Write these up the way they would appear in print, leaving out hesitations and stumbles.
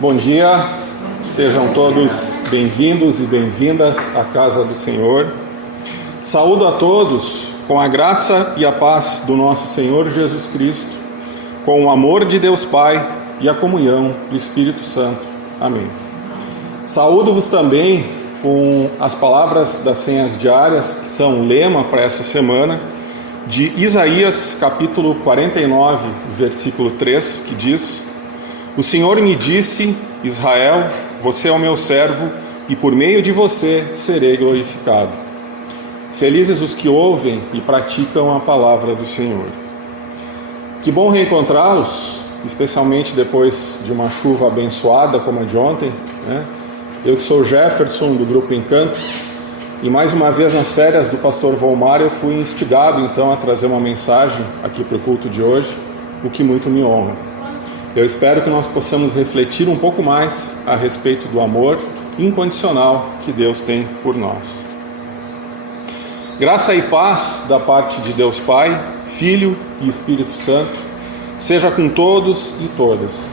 Bom dia, sejam todos bem-vindos e bem-vindas à casa do Senhor. Saúdo a todos com a graça e a paz do nosso Senhor Jesus Cristo, com o amor de Deus Pai e a comunhão do Espírito Santo. Amém. Saúdo-vos também com as palavras das senhas diárias, que são o lema para essa semana, de Isaías capítulo 49, versículo 3, que diz: O Senhor me disse, Israel, você é o meu servo, e por meio de você serei glorificado. Felizes os que ouvem e praticam a palavra do Senhor. Que bom reencontrá-los, especialmente depois de uma chuva abençoada como a de ontem, né? Eu que sou Jefferson, do Grupo Encanto, e mais uma vez nas férias do pastor Volmar eu fui instigado então a trazer uma mensagem aqui para o culto de hoje, o que muito me honra. Eu espero que nós possamos refletir um pouco mais a respeito do amor incondicional que Deus tem por nós. Graça e paz da parte de Deus Pai, Filho e Espírito Santo, seja com todos e todas.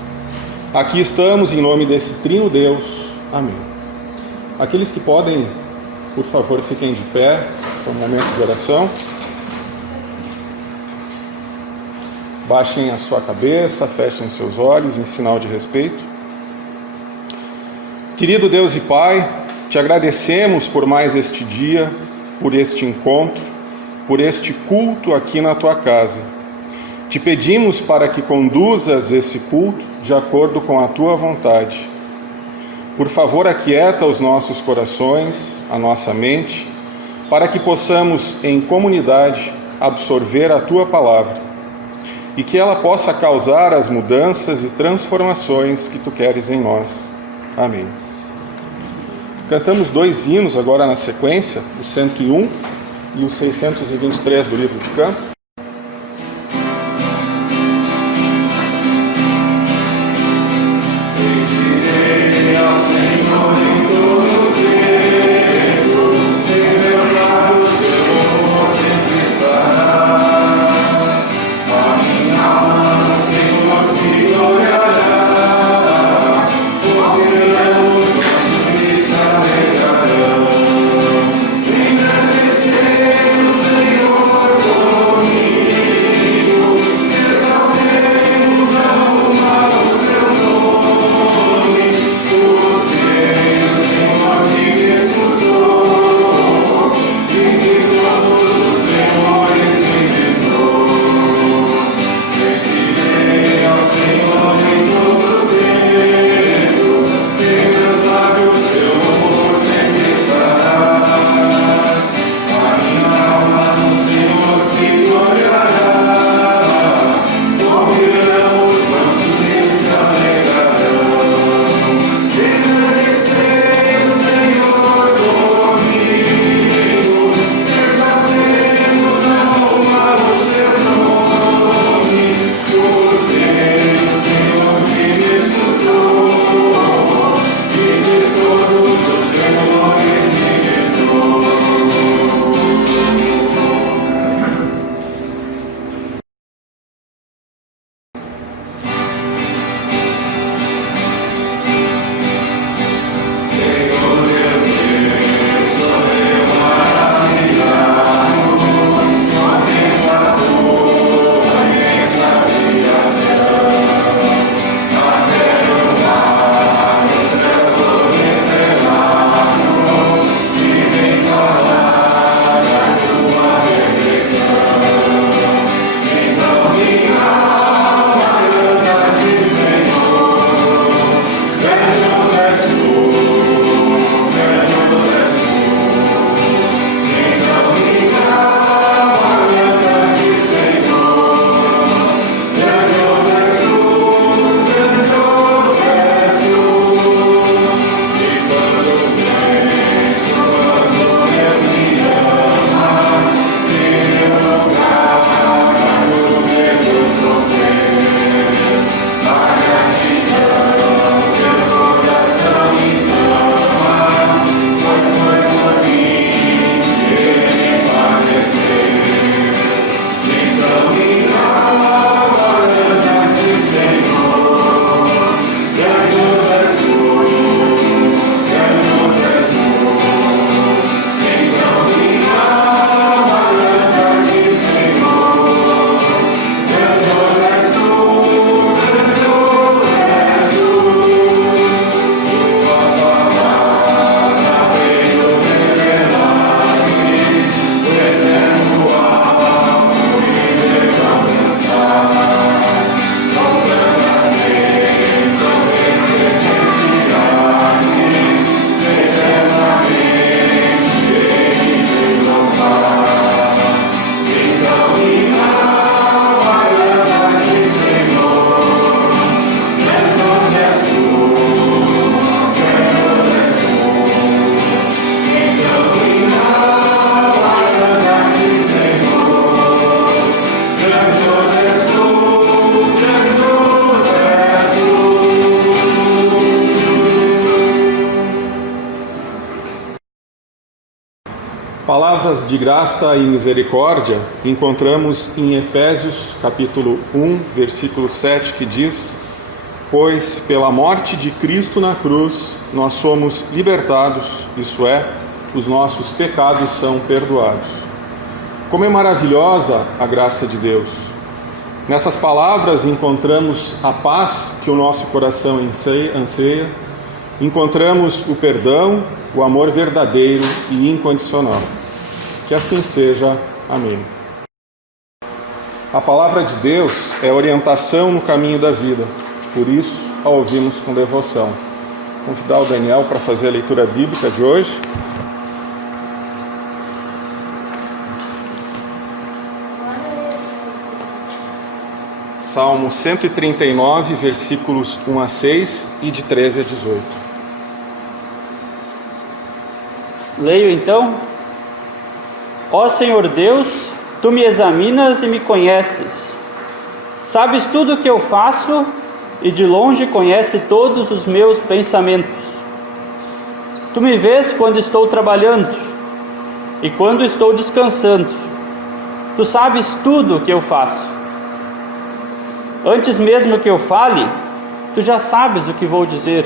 Aqui estamos em nome desse trino Deus. Amém. Aqueles que podem, por favor, fiquem de pé para um momento de oração. Baixem a sua cabeça, fechem seus olhos em sinal de respeito. Querido Deus e Pai, te agradecemos por mais este dia, por este encontro, por este culto aqui na tua casa. Te pedimos para que conduzas esse culto de acordo com a tua vontade. Por favor, aquieta os nossos corações, a nossa mente, para que possamos, em comunidade, absorver a tua palavra e que ela possa causar as mudanças e transformações que tu queres em nós. Amém. Cantamos 2 hinos agora na sequência, o 101 e o 623 do livro de canto. Senhor, Palavras de graça e misericórdia encontramos em Efésios capítulo 1, versículo 7, que diz: pois pela morte de Cristo na cruz nós somos libertados, isso é, os nossos pecados são perdoados. Como é maravilhosa a graça de Deus! Nessas palavras encontramos a paz que o nosso coração anseia, encontramos o perdão, o amor verdadeiro e incondicional. Que assim seja. Amém. A palavra de Deus é orientação no caminho da vida, por isso a ouvimos com devoção. Vou convidar o Daniel para fazer a leitura bíblica de hoje. Salmo 139, versículos 1 a 6 e de 13 a 18. Leio então. Ó Senhor Deus, Tu me examinas e me conheces. Sabes tudo o que eu faço e de longe conhece todos os meus pensamentos. Tu me vês quando estou trabalhando e quando estou descansando. Tu sabes tudo o que eu faço. Antes mesmo que eu fale, Tu já sabes o que vou dizer.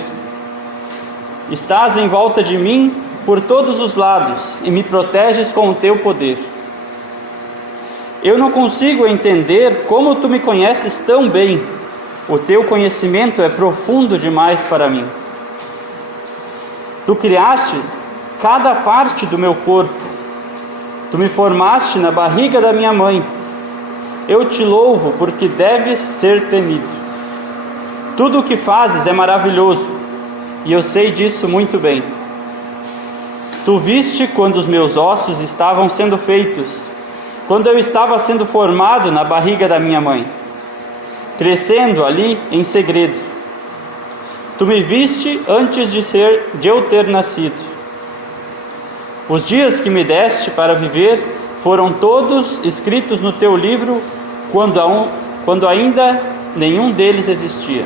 Estás em volta de mim por todos os lados e me proteges com o Teu poder. Eu não consigo entender como Tu me conheces tão bem. O Teu conhecimento é profundo demais para mim. Tu criaste cada parte do meu corpo. Tu me formaste na barriga da minha mãe. Eu Te louvo porque deves ser temido. Tudo o que fazes é maravilhoso, e eu sei disso muito bem. Tu viste quando os meus ossos estavam sendo feitos, quando eu estava sendo formado na barriga da minha mãe, crescendo ali em segredo. Tu me viste antes de eu ter nascido. Os dias que me deste para viver foram todos escritos no Teu livro, quando ainda nenhum deles existia.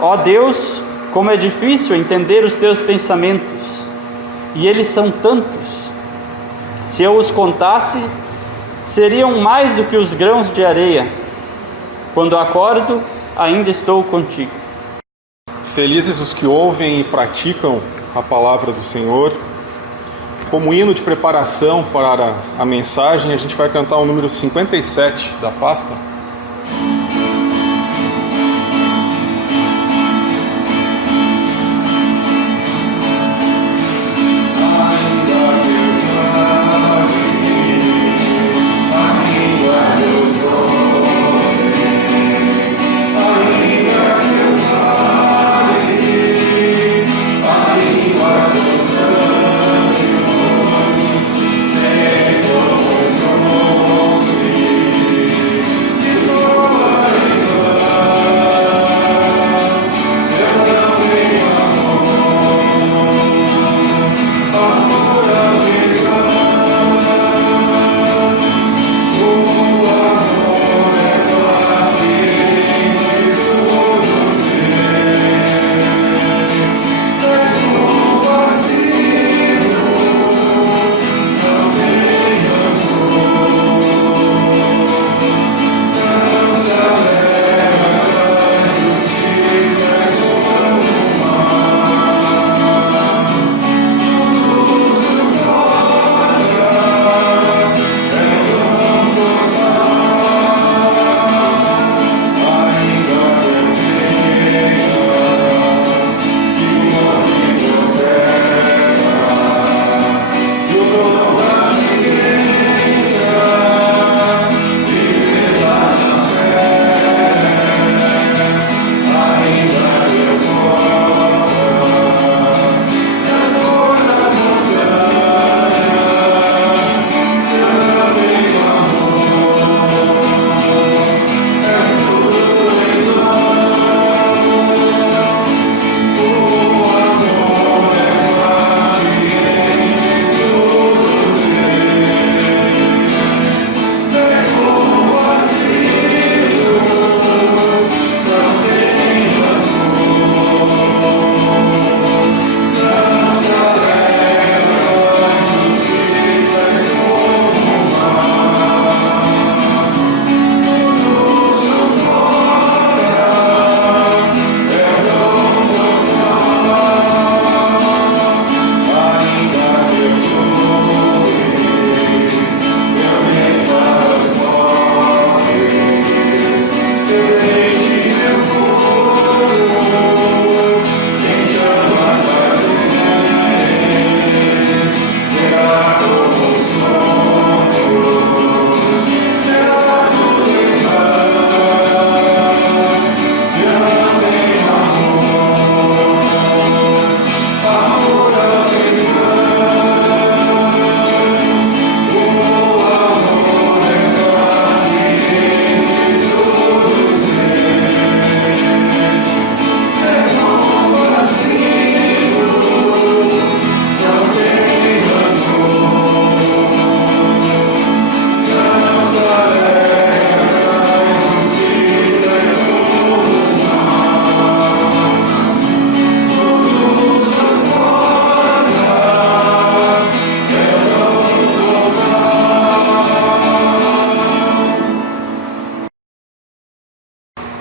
Ó Deus, como é difícil entender os Teus pensamentos, e eles são tantos. Se eu os contasse, seriam mais do que os grãos de areia. Quando acordo, ainda estou contigo. Felizes os que ouvem e praticam a palavra do Senhor. Como hino de preparação para a mensagem, a gente vai cantar o número 57 da pasta.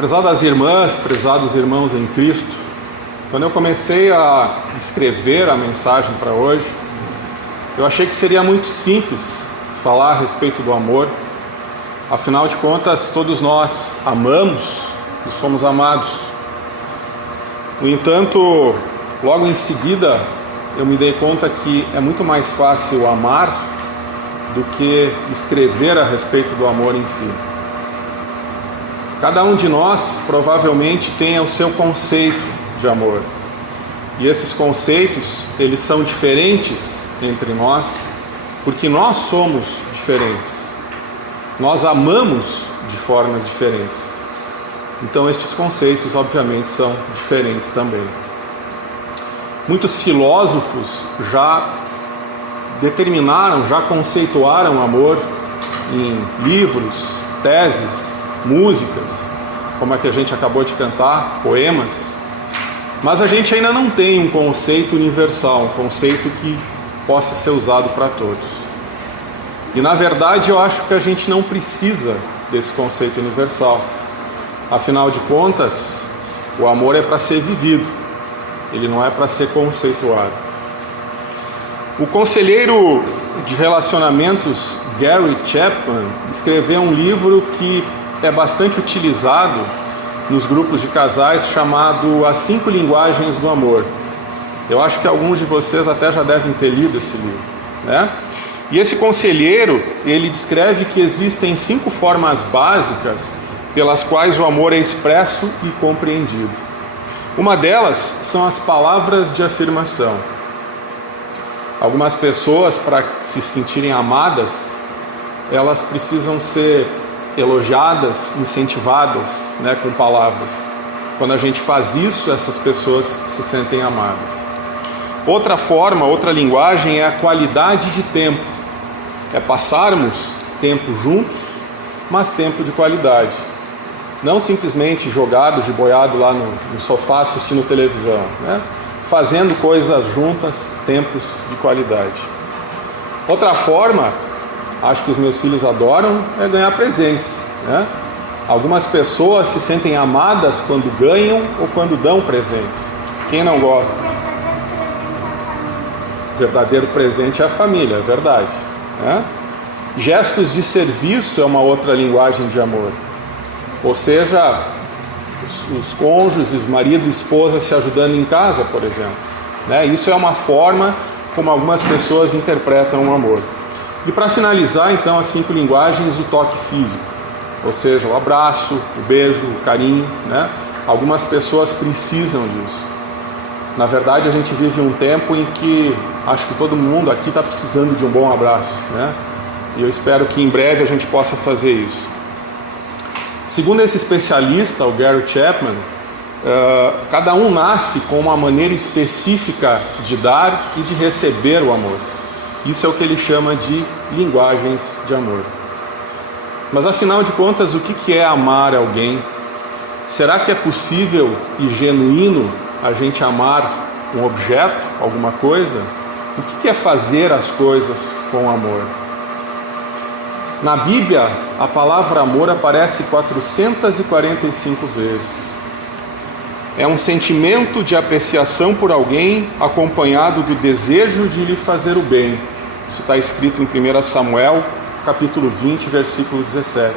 Prezadas irmãs, prezados irmãos em Cristo, quando eu comecei a escrever a mensagem para hoje, eu achei que seria muito simples falar a respeito do amor. Afinal de contas, todos nós amamos e somos amados. No entanto, logo em seguida, eu me dei conta que é muito mais fácil amar do que escrever a respeito do amor em si. Cada um de nós provavelmente tem o seu conceito de amor. E esses conceitos, eles são diferentes entre nós, porque nós somos diferentes. Nós amamos de formas diferentes. Então estes conceitos, obviamente, são diferentes também. Muitos filósofos já determinaram, já conceituaram o amor em livros, teses, músicas, como a que a gente acabou de cantar, poemas. Mas a gente ainda não tem um conceito universal, um conceito que possa ser usado para todos. E na verdade eu acho que a gente não precisa desse conceito universal. Afinal de contas, o amor é para ser vivido, ele não é para ser conceituado. O conselheiro de relacionamentos Gary Chapman escreveu um livro que é bastante utilizado nos grupos de casais, chamado As 5 Linguagens do Amor. Eu acho que alguns de vocês até já devem ter lido esse livro, né? E esse conselheiro, ele descreve que existem 5 formas básicas pelas quais o amor é expresso e compreendido. Uma delas são as palavras de afirmação. Algumas pessoas, para se sentirem amadas, elas precisam ser elogiadas, incentivadas, né, com palavras. Quando a gente faz isso, essas pessoas se sentem amadas. Outra forma, outra linguagem é a qualidade de tempo. É passarmos tempo juntos, mas tempo de qualidade. Não simplesmente jogados de boiado lá no sofá assistindo televisão, né? Fazendo coisas juntas, tempos de qualidade. Outra forma, acho que os meus filhos adoram, é ganhar presentes, né? Algumas pessoas se sentem amadas quando ganham ou quando dão presentes. Quem não gosta? O verdadeiro presente é a família, é verdade, né? Gestos de serviço é uma outra linguagem de amor. Ou seja, os cônjuges, marido e esposa se ajudando em casa, por exemplo, né? Isso é uma forma como algumas pessoas interpretam o amor. E para finalizar, então, as 5 linguagens, o toque físico, ou seja, o abraço, o beijo, o carinho, né? Algumas pessoas precisam disso. Na verdade, a gente vive um tempo em que acho que todo mundo aqui está precisando de um bom abraço, né? E eu espero que em breve a gente possa fazer isso. Segundo esse especialista, o Gary Chapman, cada um nasce com uma maneira específica de dar e de receber o amor. Isso é o que ele chama de linguagens de amor. Mas afinal de contas, o que é amar alguém? Será que é possível e genuíno a gente amar um objeto, alguma coisa? O que é fazer as coisas com amor? Na Bíblia, a palavra amor aparece 445 vezes. É um sentimento de apreciação por alguém acompanhado do desejo de lhe fazer o bem. Isso está escrito em 1 Samuel, capítulo 20, versículo 17.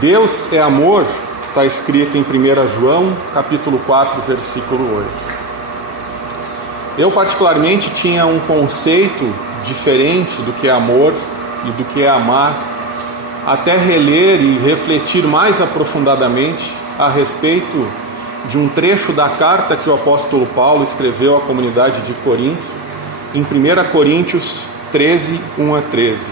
Deus é amor, está escrito em 1 João, capítulo 4, versículo 8. Eu particularmente tinha um conceito diferente do que é amor e do que é amar, até reler e refletir mais aprofundadamente a respeito de um trecho da carta que o apóstolo Paulo escreveu à comunidade de Corinto, em 1 Coríntios 13, 1 a 13.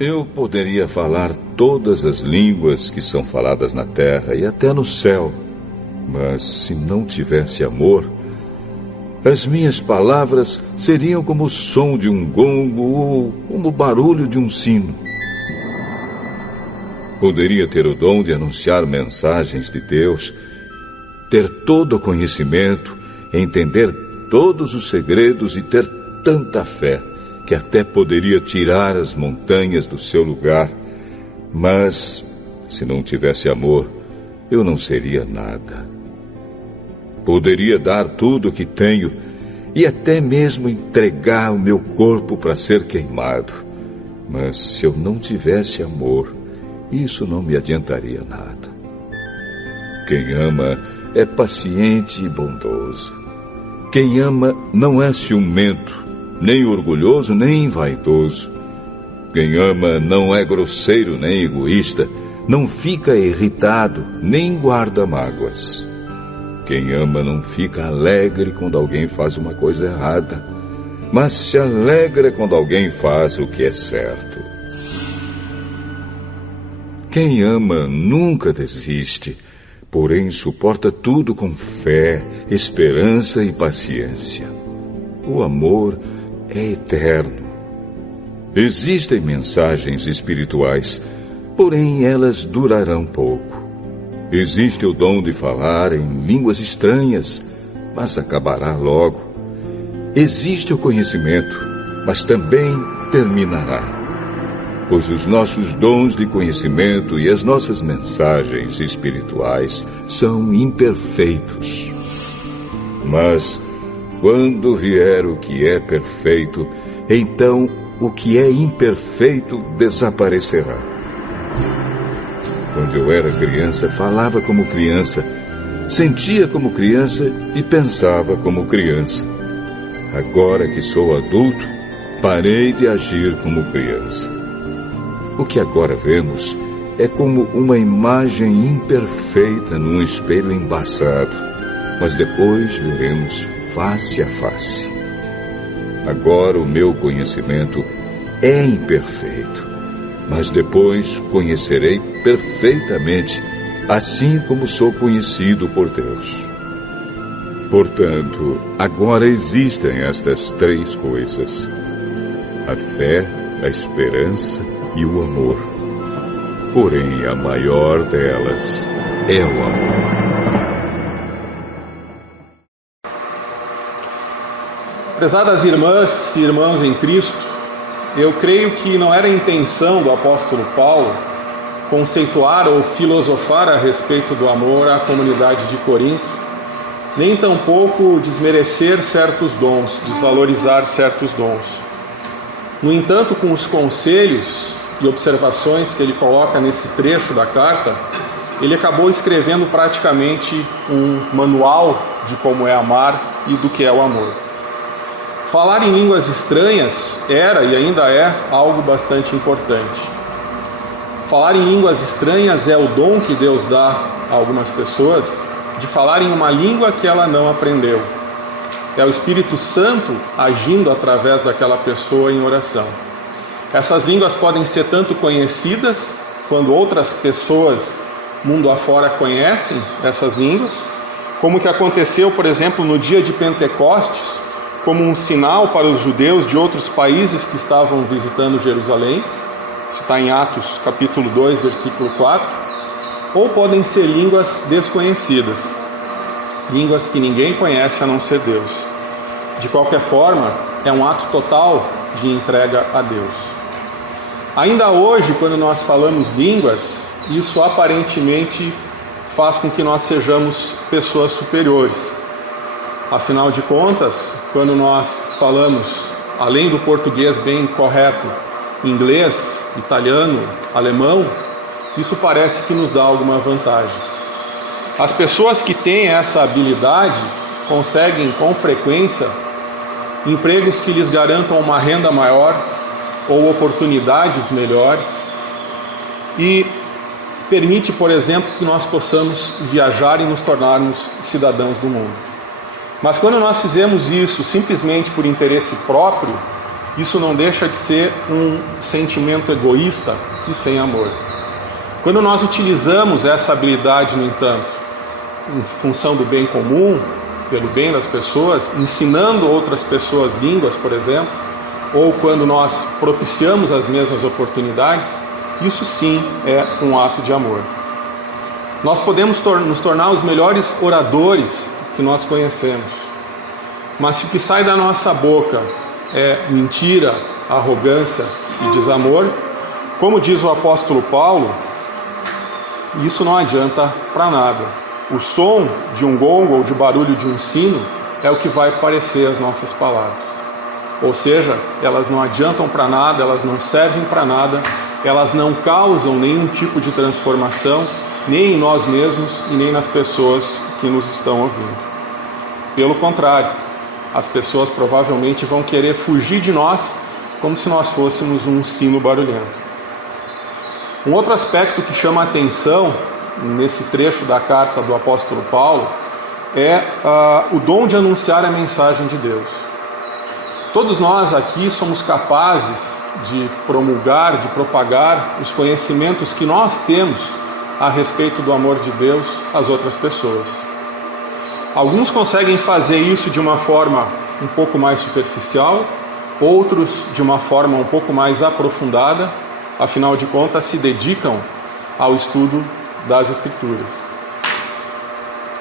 Eu poderia falar todas as línguas que são faladas na terra e até no céu, mas se não tivesse amor, as minhas palavras seriam como o som de um gongo ou como o barulho de um sino. Poderia ter o dom de anunciar mensagens de Deus, ter todo o conhecimento, entender todos os segredos e ter tanta fé que até poderia tirar as montanhas do seu lugar, mas Se não tivesse amor, eu não seria nada. Poderia dar tudo o que tenho e até mesmo entregar o meu corpo para ser queimado. Mas se eu não tivesse amor, isso não me adiantaria nada. Quem ama é paciente e bondoso. Quem ama não é ciumento, nem orgulhoso, nem vaidoso. Quem ama não é grosseiro nem egoísta, não fica irritado, nem guarda mágoas. Quem ama não fica alegre quando alguém faz uma coisa errada, mas se alegra quando alguém faz o que é certo. Quem ama nunca desiste, porém suporta tudo com fé, esperança e paciência. O amor é eterno. Existem mensagens espirituais, porém elas durarão pouco. Existe o dom de falar em línguas estranhas, mas acabará logo. Existe o conhecimento, mas também terminará. Pois os nossos dons de conhecimento e as nossas mensagens espirituais são imperfeitos. Mas, quando vier o que é perfeito, então o que é imperfeito desaparecerá. Quando eu era criança, falava como criança, sentia como criança e pensava como criança. Agora que sou adulto, parei de agir como criança. O que agora vemos é como uma imagem imperfeita num espelho embaçado, mas depois veremos face a face. Agora o meu conhecimento é imperfeito, mas depois conhecerei perfeitamente, assim como sou conhecido por Deus. Portanto, agora existem estas três coisas: a fé, a esperança e o amor. Porém, a maior delas é o amor. Prezadas irmãs e irmãos em Cristo, eu creio que não era a intenção do apóstolo Paulo conceituar ou filosofar a respeito do amor à comunidade de Corinto, nem tampouco desmerecer certos dons, desvalorizar certos dons. No entanto, com os conselhos e observações que ele coloca nesse trecho da carta, ele acabou escrevendo praticamente um manual de como é amar e do que é o amor. Falar em línguas estranhas era e ainda é algo bastante importante. Falar em línguas estranhas é o dom que Deus dá a algumas pessoas de falar em uma língua que ela não aprendeu. É o Espírito Santo agindo através daquela pessoa em oração. Essas línguas podem ser tanto conhecidas, quando outras pessoas mundo afora conhecem essas línguas, como o que aconteceu, por exemplo, no dia de Pentecostes, como um sinal para os judeus de outros países que estavam visitando Jerusalém. Isso está em Atos capítulo 2, versículo 4. Ou podem ser línguas desconhecidas, línguas que ninguém conhece a não ser Deus. De qualquer forma, é um ato total de entrega a Deus. Ainda hoje, quando nós falamos línguas, isso aparentemente faz com que nós sejamos pessoas superiores. Afinal de contas, quando nós falamos, além do português bem correto, inglês, italiano, alemão, isso parece que nos dá alguma vantagem. As pessoas que têm essa habilidade conseguem, com frequência, empregos que lhes garantam uma renda maior ou oportunidades melhores, e permite, por exemplo, que nós possamos viajar e nos tornarmos cidadãos do mundo. Mas quando nós fizemos isso simplesmente por interesse próprio, isso não deixa de ser um sentimento egoísta e sem amor. Quando nós utilizamos essa habilidade, no entanto, em função do bem comum, pelo bem das pessoas, ensinando outras pessoas línguas, por exemplo, ou quando nós propiciamos as mesmas oportunidades, isso sim é um ato de amor. Nós podemos nos tornar os melhores oradores que nós conhecemos, mas se o que sai da nossa boca é mentira, arrogância e desamor, como diz o apóstolo Paulo, e isso não adianta para nada. O som de um gongo ou de barulho de um sino é o que vai parecer as nossas palavras. Ou seja, elas não adiantam para nada, elas não servem para nada, elas não causam nenhum tipo de transformação, nem em nós mesmos e nem nas pessoas que nos estão ouvindo. Pelo contrário, as pessoas provavelmente vão querer fugir de nós como se nós fôssemos um sino barulhento. Um outro aspecto que chama a atenção nesse trecho da carta do apóstolo Paulo é o dom de anunciar a mensagem de Deus. Todos nós aqui somos capazes de promulgar, de propagar os conhecimentos que nós temos a respeito do amor de Deus às outras pessoas. Alguns conseguem fazer isso de uma forma um pouco mais superficial, outros de uma forma um pouco mais aprofundada, afinal de contas se dedicam ao estudo das Escrituras.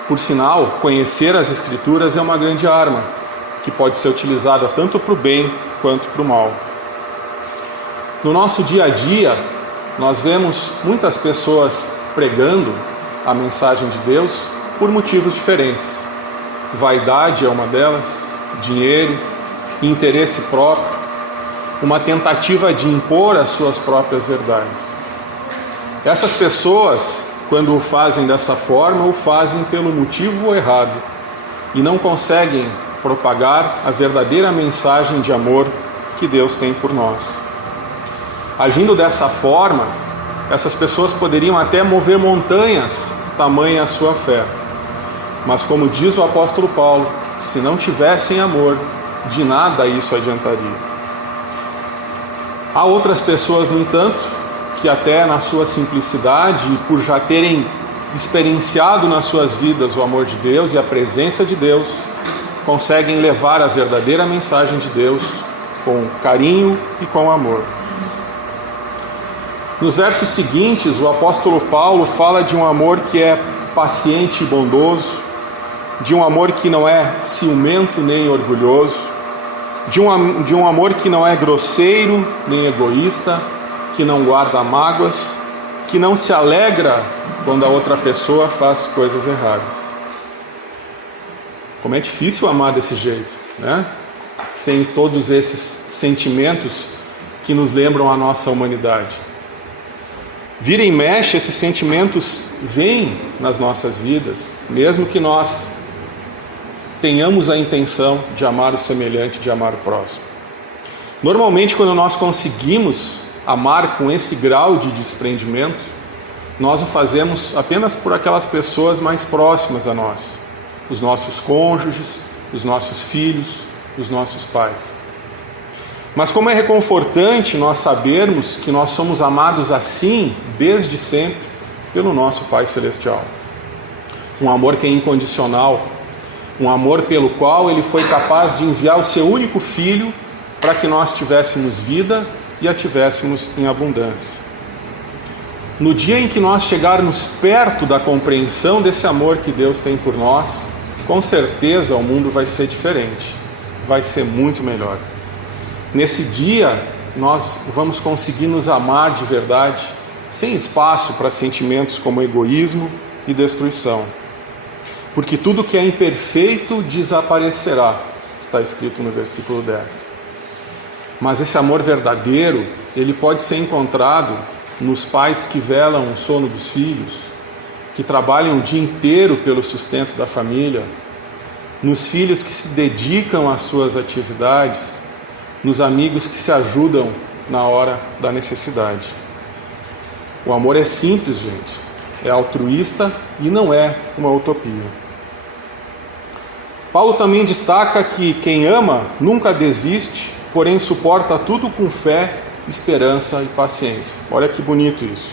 Por sinal, conhecer as Escrituras é uma grande arma, que pode ser utilizada tanto para o bem quanto para o mal. No nosso dia a dia, nós vemos muitas pessoas pregando a mensagem de Deus por motivos diferentes. Vaidade é uma delas, dinheiro, interesse próprio, uma tentativa de impor as suas próprias verdades. Essas pessoas, quando o fazem dessa forma, o fazem pelo motivo errado e não conseguem propagar a verdadeira mensagem de amor que Deus tem por nós. Agindo dessa forma, essas pessoas poderiam até mover montanhas, tamanha a sua fé. Mas como diz o apóstolo Paulo, se não tivessem amor, de nada isso adiantaria. Há outras pessoas, no entanto, que até na sua simplicidade e por já terem experienciado nas suas vidas o amor de Deus e a presença de Deus, conseguem levar a verdadeira mensagem de Deus com carinho e com amor. Nos versos seguintes, o apóstolo Paulo fala de um amor que é paciente e bondoso, de um amor que não é ciumento nem orgulhoso, de um amor que não é grosseiro nem egoísta, que não guarda mágoas, que não se alegra quando a outra pessoa faz coisas erradas. Como é difícil amar desse jeito, né? Sem todos esses sentimentos que nos lembram a nossa humanidade. Vira e mexe, esses sentimentos vêm nas nossas vidas, mesmo que nós tenhamos a intenção de amar o semelhante, de amar o próximo. Normalmente, quando nós conseguimos amar com esse grau de desprendimento, nós o fazemos apenas por aquelas pessoas mais próximas a nós. Os nossos cônjuges, os nossos filhos, os nossos pais. Mas como é reconfortante nós sabermos que nós somos amados assim, desde sempre, pelo nosso Pai Celestial. Um amor que é incondicional, um amor pelo qual Ele foi capaz de enviar o seu único Filho para que nós tivéssemos vida e a tivéssemos em abundância. No dia em que nós chegarmos perto da compreensão desse amor que Deus tem por nós, com certeza o mundo vai ser diferente, vai ser muito melhor. Nesse dia, nós vamos conseguir nos amar de verdade, sem espaço para sentimentos como egoísmo e destruição. Porque tudo que é imperfeito desaparecerá, está escrito no versículo 10. Mas esse amor verdadeiro, ele pode ser encontrado nos pais que velam o sono dos filhos, que trabalham o dia inteiro pelo sustento da família, nos filhos que se dedicam às suas atividades, nos amigos que se ajudam na hora da necessidade. O amor é simples, gente, é altruísta e não é uma utopia. Paulo também destaca que quem ama nunca desiste, porém suporta tudo com fé, esperança e paciência. Olha que bonito isso.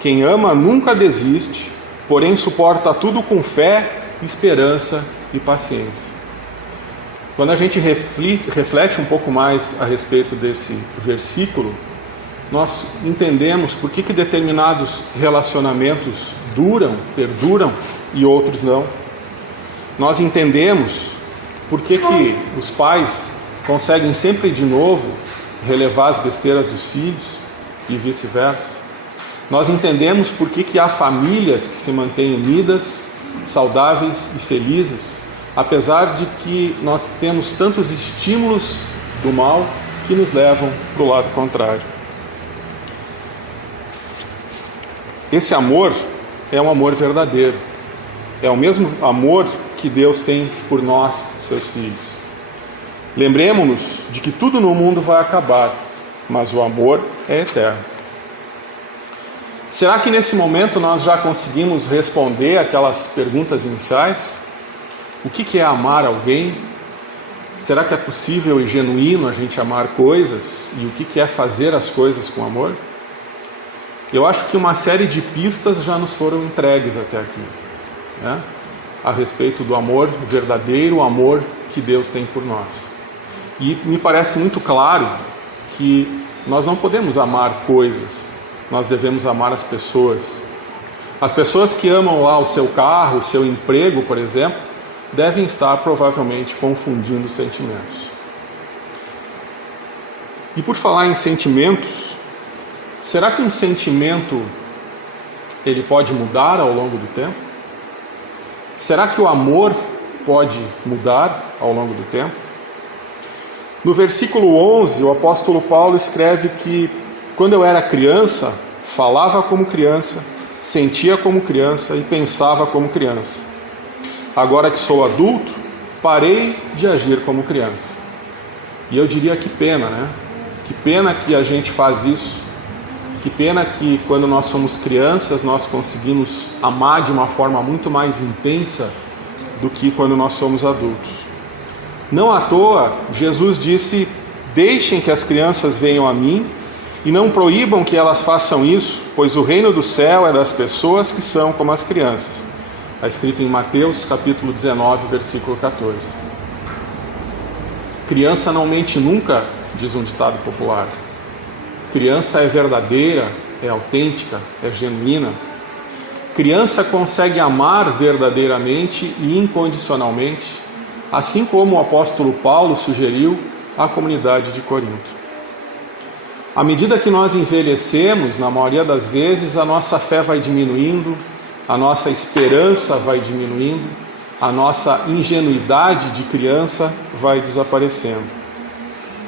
Quem ama nunca desiste, porém suporta tudo com fé, esperança e paciência. Quando a gente reflete um pouco mais a respeito desse versículo, nós entendemos por que determinados relacionamentos perduram e outros não. Nós entendemos por que os pais conseguem sempre de novo relevar as besteiras dos filhos e vice-versa. nós entendemos por que há famílias que se mantêm unidas, saudáveis e felizes, apesar de que nós temos tantos estímulos do mal que nos levam para o lado contrário. Esse amor é um amor verdadeiro, é o mesmo amor que Deus tem por nós, seus filhos. Lembremos-nos de que tudo no mundo vai acabar, mas o amor é eterno. Será que nesse momento nós já conseguimos responder aquelas perguntas iniciais? O que é amar alguém? Será que é possível e genuíno a gente amar coisas? E o que é fazer as coisas com amor? Eu acho que uma série de pistas já nos foram entregues até aqui, né? A respeito do amor verdadeiro, o amor que Deus tem por nós. E me parece muito claro que nós não podemos amar coisas, nós devemos amar as pessoas. As pessoas que amam lá o seu carro, o seu emprego, por exemplo, devem estar provavelmente confundindo sentimentos. E por falar em sentimentos, será que um sentimento ele pode mudar ao longo do tempo? Será que o amor pode mudar ao longo do tempo? No versículo 11, o apóstolo Paulo escreve que quando eu era criança, falava como criança, sentia como criança e pensava como criança. Agora que sou adulto, parei de agir como criança. E eu diria que pena, né? Que pena que a gente faz isso. Que pena que quando nós somos crianças, nós conseguimos amar de uma forma muito mais intensa do que quando nós somos adultos. Não à toa, Jesus disse: deixem que as crianças venham a mim e não proíbam que elas façam isso, pois o reino do céu é das pessoas que são como as crianças. Está escrito em Mateus capítulo 19, versículo 14. Criança não mente nunca, diz um ditado popular. Criança é verdadeira, é autêntica, é genuína. Criança consegue amar verdadeiramente e incondicionalmente, assim como o apóstolo Paulo sugeriu à comunidade de Corinto. À medida que nós envelhecemos, na maioria das vezes, a nossa fé vai diminuindo, a nossa esperança vai diminuindo, a nossa ingenuidade de criança vai desaparecendo.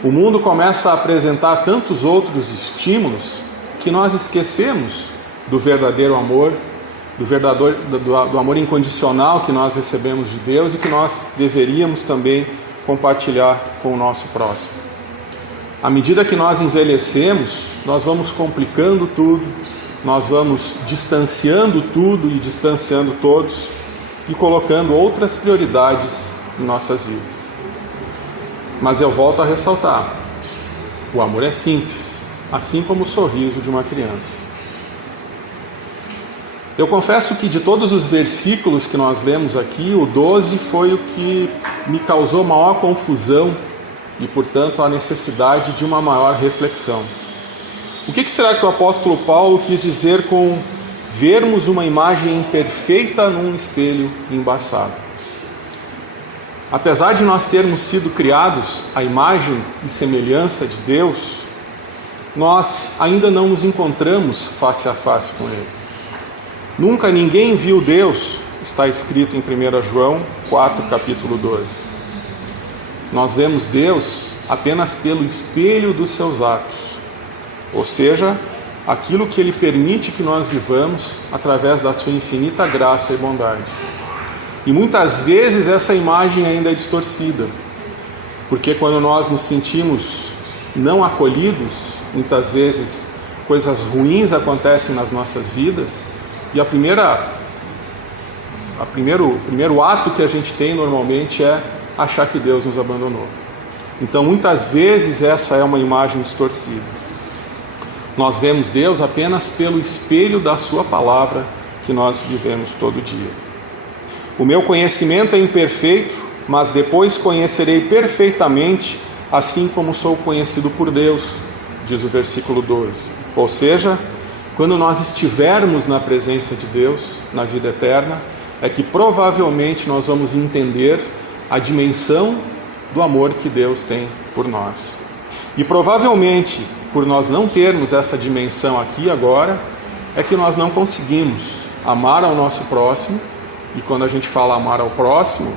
O mundo começa a apresentar tantos outros estímulos que nós esquecemos do verdadeiro amor, do amor incondicional que nós recebemos de Deus e que nós deveríamos também compartilhar com o nosso próximo. À medida que nós envelhecemos, nós vamos complicando tudo, nós vamos distanciando tudo e distanciando todos e colocando outras prioridades em nossas vidas. Mas eu volto a ressaltar, o amor é simples, assim como o sorriso de uma criança. Eu confesso que de todos os versículos que nós lemos aqui, o 12 foi o que me causou maior confusão e, portanto, a necessidade de uma maior reflexão. O que será que o apóstolo Paulo quis dizer com vermos uma imagem imperfeita num espelho embaçado? Apesar de nós termos sido criados à imagem e semelhança de Deus, nós ainda não nos encontramos face a face com Ele. Nunca ninguém viu Deus, está escrito em 1 João 4, capítulo 12. Nós vemos Deus apenas pelo espelho dos seus atos, ou seja, aquilo que Ele permite que nós vivamos através da sua infinita graça e bondade. E muitas vezes essa imagem ainda é distorcida, porque quando nós nos sentimos não acolhidos, muitas vezes coisas ruins acontecem nas nossas vidas, e o primeiro ato que a gente tem normalmente é achar que Deus nos abandonou. Então muitas vezes essa é uma imagem distorcida. Nós vemos Deus apenas pelo espelho da sua palavra que nós vivemos todo dia. O meu conhecimento é imperfeito, mas depois conhecerei perfeitamente, assim como sou conhecido por Deus, diz o versículo 12. Ou seja, quando nós estivermos na presença de Deus, na vida eterna, é que provavelmente nós vamos entender a dimensão do amor que Deus tem por nós. E provavelmente, por nós não termos essa dimensão aqui agora, é que nós não conseguimos amar ao nosso próximo, e quando a gente fala amar ao próximo,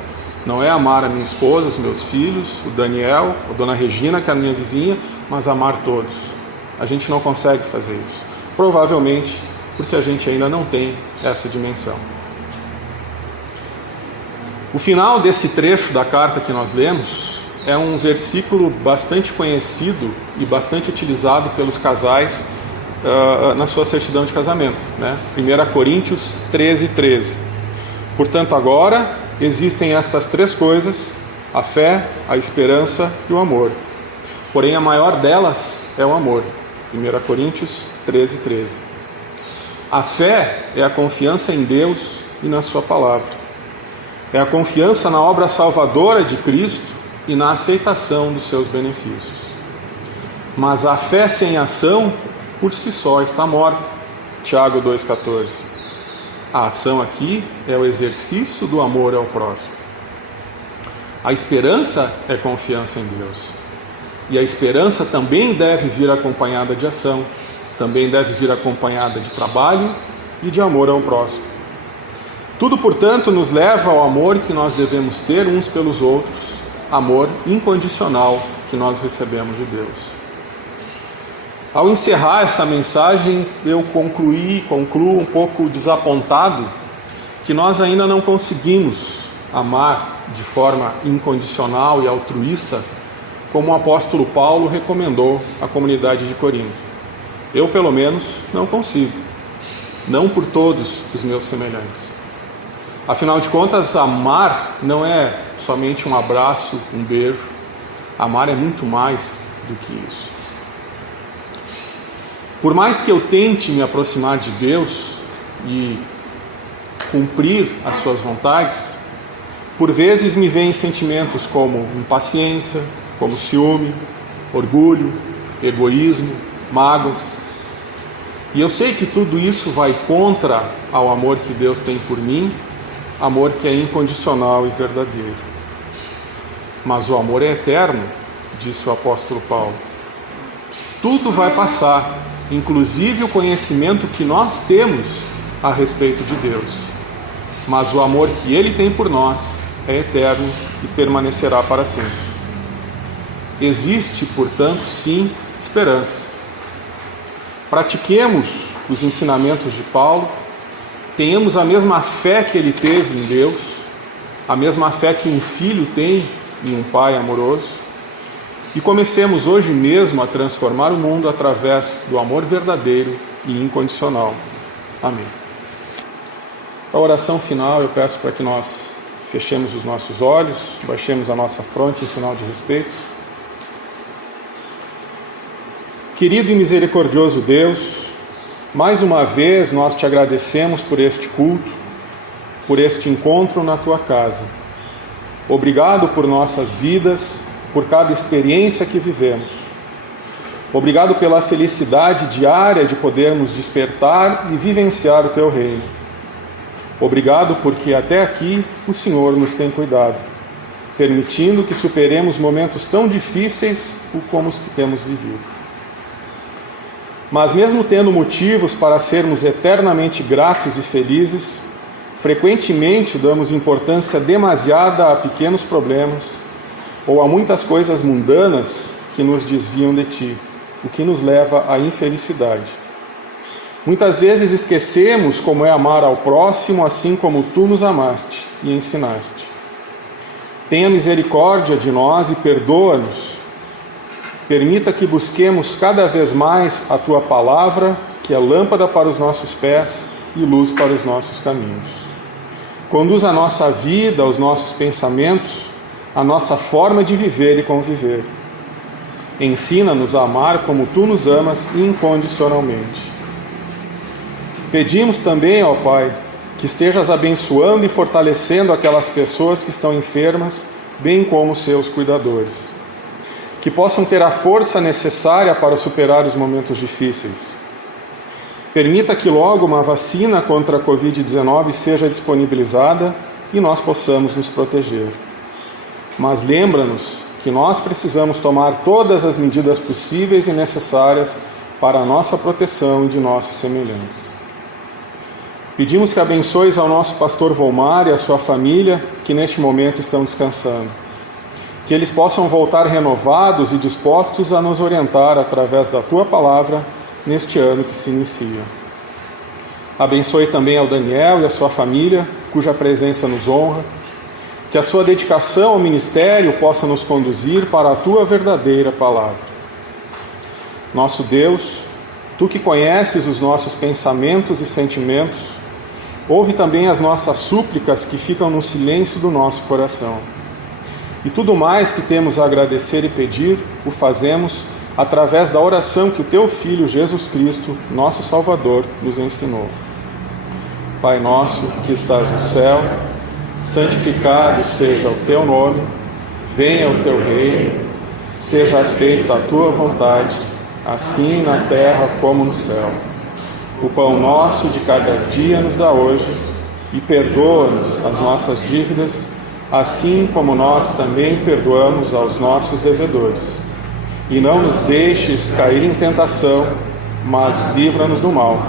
não é amar a minha esposa, os meus filhos, o Daniel, a dona Regina, que é a minha vizinha, mas amar todos. A gente não consegue fazer isso. Provavelmente porque a gente ainda não tem essa dimensão. O final desse trecho da carta que nós lemos é um versículo bastante conhecido e bastante utilizado pelos casais na sua certidão de casamento, né? 1 Coríntios 13:13. Portanto, agora existem estas três coisas: a fé, a esperança e o amor. Porém, a maior delas é o amor. 1 Coríntios 13:13. A fé é a confiança em Deus e na sua palavra. É a confiança na obra salvadora de Cristo e na aceitação dos seus benefícios. Mas a fé sem ação, por si só, está morta. Tiago 2,14. A ação aqui é o exercício do amor ao próximo. A esperança é confiança em Deus. E a esperança também deve vir acompanhada de ação, também deve vir acompanhada de trabalho e de amor ao próximo. Tudo, portanto, nos leva ao amor que nós devemos ter uns pelos outros, amor incondicional que nós recebemos de Deus. Ao encerrar essa mensagem, eu concluo um pouco desapontado que nós ainda não conseguimos amar de forma incondicional e altruísta, como o apóstolo Paulo recomendou à comunidade de Corinto. Eu, pelo menos, não consigo, não por todos os meus semelhantes. Afinal de contas, amar não é somente um abraço, um beijo. Amar é muito mais do que isso. Por mais que eu tente me aproximar de Deus e cumprir as suas vontades, por vezes me vêm sentimentos como impaciência, como ciúme, orgulho, egoísmo, mágoas. E eu sei que tudo isso vai contra ao amor que Deus tem por mim, amor que é incondicional e verdadeiro. Mas o amor é eterno, disse o apóstolo Paulo. Tudo vai passar, inclusive o conhecimento que nós temos a respeito de Deus. Mas o amor que Ele tem por nós é eterno e permanecerá para sempre. Existe, portanto, sim, esperança. Pratiquemos os ensinamentos de Paulo, tenhamos a mesma fé que ele teve em Deus, a mesma fé que um filho tem em um pai amoroso, e comecemos hoje mesmo a transformar o mundo através do amor verdadeiro e incondicional. Amém. A oração final, eu peço para que nós fechemos os nossos olhos, baixemos a nossa fronte em sinal de respeito. Querido e misericordioso Deus, mais uma vez nós te agradecemos por este culto, por este encontro na tua casa. Obrigado por nossas vidas, por cada experiência que vivemos. Obrigado pela felicidade diária de podermos despertar e vivenciar o teu reino. Obrigado porque até aqui o Senhor nos tem cuidado, permitindo que superemos momentos tão difíceis como os que temos vivido. Mas mesmo tendo motivos para sermos eternamente gratos e felizes, frequentemente damos importância demasiada a pequenos problemas ou a muitas coisas mundanas que nos desviam de Ti, o que nos leva à infelicidade. Muitas vezes esquecemos como é amar ao próximo assim como Tu nos amaste e ensinaste. Tenha misericórdia de nós e perdoa-nos. Permita que busquemos cada vez mais a Tua palavra, que é lâmpada para os nossos pés e luz para os nossos caminhos. Conduz a nossa vida, os nossos pensamentos, a nossa forma de viver e conviver. Ensina-nos a amar como Tu nos amas incondicionalmente. Pedimos também, ó Pai, que estejas abençoando e fortalecendo aquelas pessoas que estão enfermas, bem como seus cuidadores. Que possam ter a força necessária para superar os momentos difíceis. Permita que logo uma vacina contra a Covid-19 seja disponibilizada e nós possamos nos proteger. Mas lembra-nos que nós precisamos tomar todas as medidas possíveis e necessárias para a nossa proteção e de nossos semelhantes. Pedimos que abençoes ao nosso pastor Volmar e a sua família, que neste momento estão descansando. Que eles possam voltar renovados e dispostos a nos orientar através da Tua palavra neste ano que se inicia. Abençoe também ao Daniel e a sua família, cuja presença nos honra. Que a sua dedicação ao ministério possa nos conduzir para a Tua verdadeira palavra. Nosso Deus, Tu que conheces os nossos pensamentos e sentimentos, ouve também as nossas súplicas que ficam no silêncio do nosso coração. E tudo mais que temos a agradecer e pedir, o fazemos através da oração que o Teu Filho Jesus Cristo, nosso Salvador, nos ensinou. Pai nosso que estás no céu, santificado seja o Teu nome, venha o Teu reino, seja feita a Tua vontade, assim na terra como no céu. O pão nosso de cada dia nos dá hoje, e perdoa-nos as nossas dívidas, assim como nós também perdoamos aos nossos devedores. E não nos deixes cair em tentação, mas livra-nos do mal.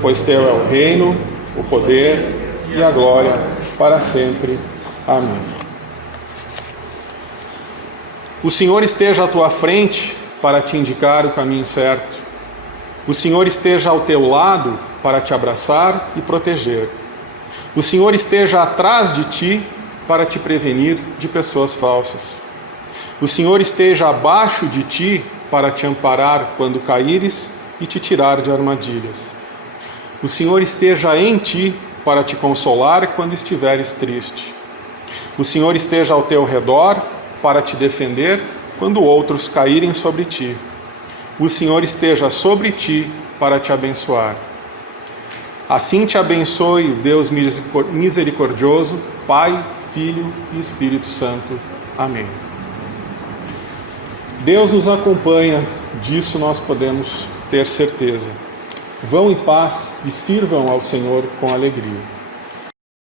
Pois Teu é o reino, o poder e a glória para sempre. Amém. O Senhor esteja à tua frente para te indicar o caminho certo. O Senhor esteja ao teu lado para te abraçar e proteger. O Senhor esteja atrás de ti para te prevenir de pessoas falsas. O Senhor esteja abaixo de ti para te amparar quando caíres e te tirar de armadilhas. O Senhor esteja em ti para te consolar quando estiveres triste. O Senhor esteja ao teu redor para te defender quando outros caírem sobre ti. O Senhor esteja sobre ti para te abençoar. Assim te abençoe o Deus misericordioso, Pai, Filho e Espírito Santo. Amém. Deus nos acompanha, disso nós podemos ter certeza. Vão em paz e sirvam ao Senhor com alegria.